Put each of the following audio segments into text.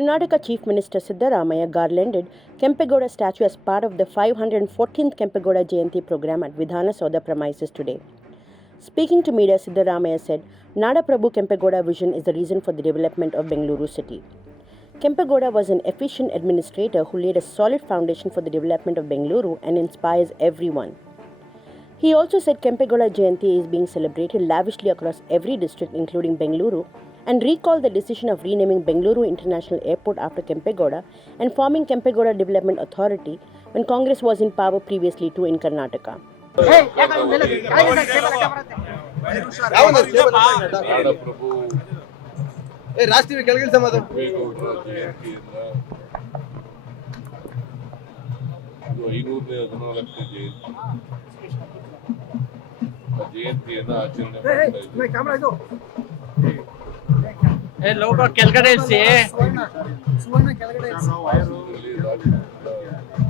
Karnataka Chief Minister Siddaramaiah Garlanded Kempe Gowda statue as part of the 514th Kempe Gowda Jayanti program at Vidhana Soudha premises today. Speaking to media, Siddaramaiah said, Nadaprabhu Kempe Gowda vision is the reason for the development of Bengaluru city. Kempe Gowda was an efficient administrator who laid a solid foundation for the development of Bengaluru and inspires everyone. He also said Kempe Gowda Jayanti is being celebrated lavishly across every district including Bengaluru, and recalled the decision of renaming Bengaluru International Airport after Kempe Gowda and forming Kempe Gowda Development Authority when Congress was in power previously too in Karnataka. ಜಯಂತಿಯನ್ನು ಆಚರಣೆ logo ಕೆಳಗಡೆ ಇರಿಸಿ ಸುವರ್ಣ ಕೆಳಗಡೆ ಇರಿಸಿ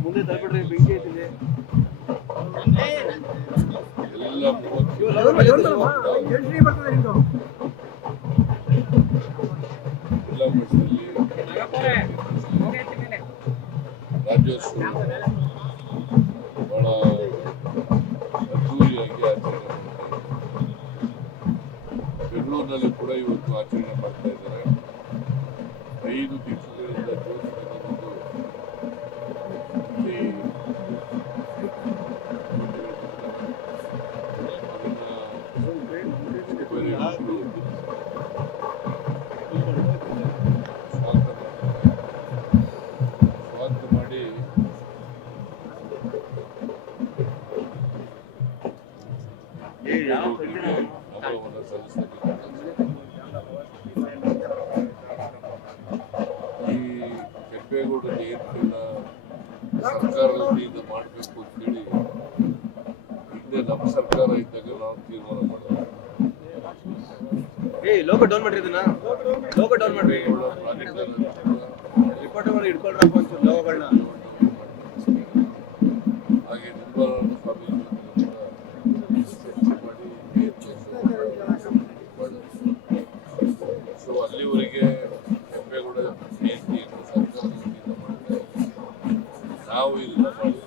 ಮುಂದೆ ತಳ್ಬಿಡ್ರಿ ಬೆಂಕಿ ಐತಿದೆ ಎಲ್ಲ entry ಬರ್ತದೆ ನಿಮ್ದು ಎಲ್ಲ ಮಟ್ಟದಲ್ಲಿ ರಾಜ್ಯೋತ್ಸವ ಬಹಳ ಅದ್ದೂರಿಯಾಗಿ ಆಚರಣೆ ಬೆಂಗಳೂರಿನಲ್ಲಿ ಕೂಡ ಇವತ್ತು ಆಚರಣೆ ಮಾಡ್ತಾ ಇದ್ದಾರೆ. 5 ದಿವಸಗಳಿಂದ ಸ್ವಾಗತ ಮಾಡಿ ಅಭಯವನ್ನು ಸಲ್ಲಿಸತಕ್ಕಂಥ ಈ ಕೆಂಪೇಗೌಡ ಜಯಂತಿಯನ್ನ ಸರ್ಕಾರದ ವತಿಯಿಂದ ಮಾಡಬೇಕು ಅಂತೇಳಿ ಹಿಂದೆ ನಮ್ಮ ಸರ್ಕಾರ ಇದ್ದಾಗ ನಾವು ತೀರ್ಮಾನ ಮಾಡೋದು. ಲೋಗೋ ಡೌನ್ ಮಾಡ್ರಿ, ಇದನ್ನ ಲೋಗೋ ಡೌನ್ ಮಾಡ್ರಿ, ರಿಪೋರ್ಟರ್ ಹಿಡ್ಕೊಳ್ರಪ್ಪ ಒಂಚೂರು ಲೋಗೋಗಳನ್ನ. ಹಾಗೆ ನಿರ್ಮಲಾನಂದ ಸ್ವಾಮಿ ಸೊ ಅಲ್ಲಿವರೆಗೆ ಕೆಂಪೇಗೌಡ ಜಯಂತಿಯನ್ನು ಸರ್ಕಾರದ ವತಿಯಿಂದ ಮಾಡ್ತಾ ಇದ್ದೀವಿ. ನಾವು ಇದನ್ನ ಮಾಡಿ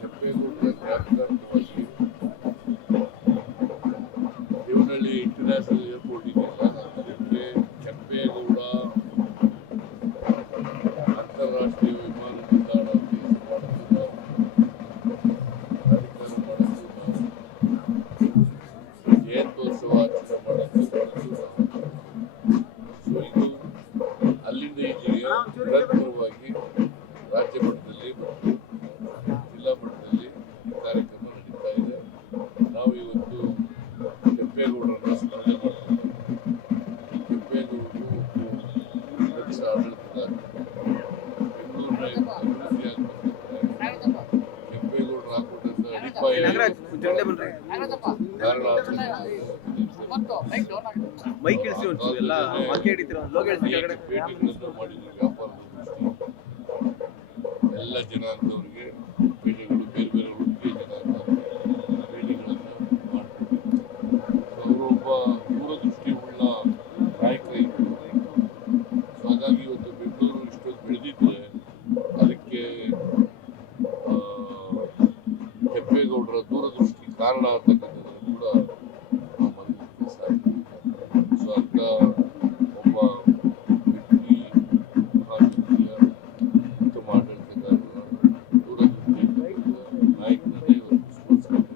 ಕೆಂಪೇಗೌಡರ ಜ್ಞಾಪಕಾರ್ಥವಾಗಿ ದೇವನಹಳ್ಳಿ ಇಂಟರ್ನ್ಯಾಷನಲ್ ಏರ್ಪೋರ್ಟ್ ಇದೆಯಲ್ಲ, ಅದಕ್ಕೆ ಕೆಂಪೇಗೌಡ ಅಂತಾರಾಷ್ಟ್ರೀಯ ವಿಮಾನ ನಿಲ್ದಾಣ ಅಂತ ಹೆಸರು ಮಾಡೋದು ನಾವು ಕಾರ್ಯಕ್ರಮ ಮಾಡೋದು ನಾವು ಜಯಂತ್ಯೋತ್ಸವ ಆಚರಣೆ ಮಾಡೋದು ನಾವು. ಸೊ ಇದು ಅಲ್ಲಿಂದ ಈಚೆಗೆ ನಿರಂತರವಾಗಿ ರಾಜ್ಯ ಮಟ್ಟದಲ್ಲಿ ಮತ್ತು ಜಿಲ್ಲಾ ಮಟ್ಟದಲ್ಲಿ ಕಾರ್ಯಕ್ರಮ ನಡೀತಾ ಇದೆ. ನಾವು ಇವತ್ತು ಕೆಂಪೇಗೌಡರನ್ನು ಸ್ಮರಣೆ ಮಾಡ್ತೀವಿ. ಕೆಂಪೇಗೌಡರು ದಕ್ಷ ಆಡಳಿತಗಾರ, ಬೆಂಗಳೂರಿನ ಅಭಿವೃದ್ಧಿಯಾಗಿ ಬಂದಿದ್ದಾರೆ. ಕೆಂಪೇಗೌಡರು ಹಾಕೊಂಡಂತ ಅಡಿಪಾಯ ಕಾರಣ ಮೈಕ್ ಇಳಿಸಿ ಒಂಚೂರು ಎಲ್ಲ ವಾಕ್ಯ ಹಿಡಿತೀರ, ಲೋಗೋ ಇಳಿಸಿ ಕೆಳಗಡೆ. ಭೇಟಿಗಳನ್ನು ಮಾಡಿದ್ರು ವ್ಯಾಪಾರದ ದೃಷ್ಟಿಯಿಂದ ಎಲ್ಲ ಜನಾಂಗದವರಿಗೆ ಭೇಟಿಗಳು, ಬೇರೆ ಬೇರೆ ಉಡುಪಿಯ ಜನಾಂಗ ಭೇಟಿಗಳನ್ನು ಮಾಡ್ತಾರೆ. ಅವರೊಬ್ಬ ದೂರದೃಷ್ಟಿ ಉಳ್ಳ ನಾಯಕ ಇದ್ದರು. ಸೊ ಹಾಗಾಗಿ ಇವತ್ತು ಬೆಂಗಳೂರು ಇಷ್ಟೊಂದು ಬೆಳೆದಿದ್ರೆ ಅದಕ್ಕೆ ಕೆಂಪೇಗೌಡರ ದೂರದೃಷ್ಟಿ ಕಾರಣ ಅಂತಕ್ಕಂಥದ್ದನ್ನು ಕೂಡ ನಾವು ಮನಗಂಡಕ್ಕೆ ಸಾಧ್ಯ. ಸೊ ಅಂತ ಒಬ್ಬ ವ್ಯಕ್ತಿ, ಮಹಾಶಕ್ತಿಯ ಉತ್ತಮ ಆಡಳಿತಗಾರರ ದೂರದೃಷ್ಟಿ ನಾಯಕನನ್ನೇ ಇವತ್ತು ಸ್ಮರಿಸ್ಕೊಂಡು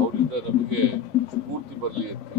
ಅವರಿಂದ ನಮಗೆ ಸ್ಫೂರ್ತಿ ಬರಲಿ ಅಂತ